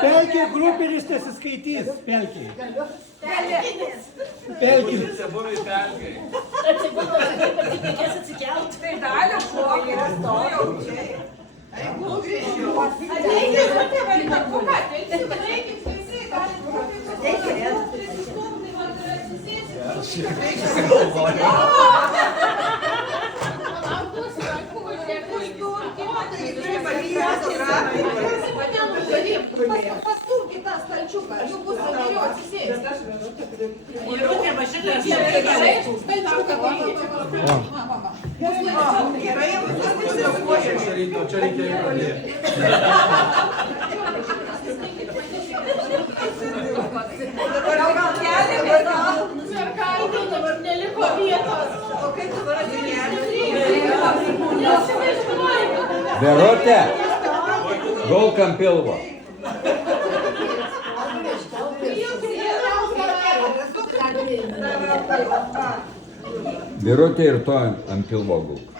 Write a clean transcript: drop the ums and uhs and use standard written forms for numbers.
Pelkė grupinis nesiskaitys. Pelkė. Pelkinis. Buvai pelkai. Reikės atsikelt. Tai dalio šokį yra stojaučiai. Pastumkit tą stalčiuką, jau bus geriau atsisėsti. Irutė, va šitą Čia reikia pradėti. mergaitė, dabar neliko vietos. O kaip dabar atsikėlė? Verutė, gulk ant pilvo. Verutė ir to ant pilvo gulk.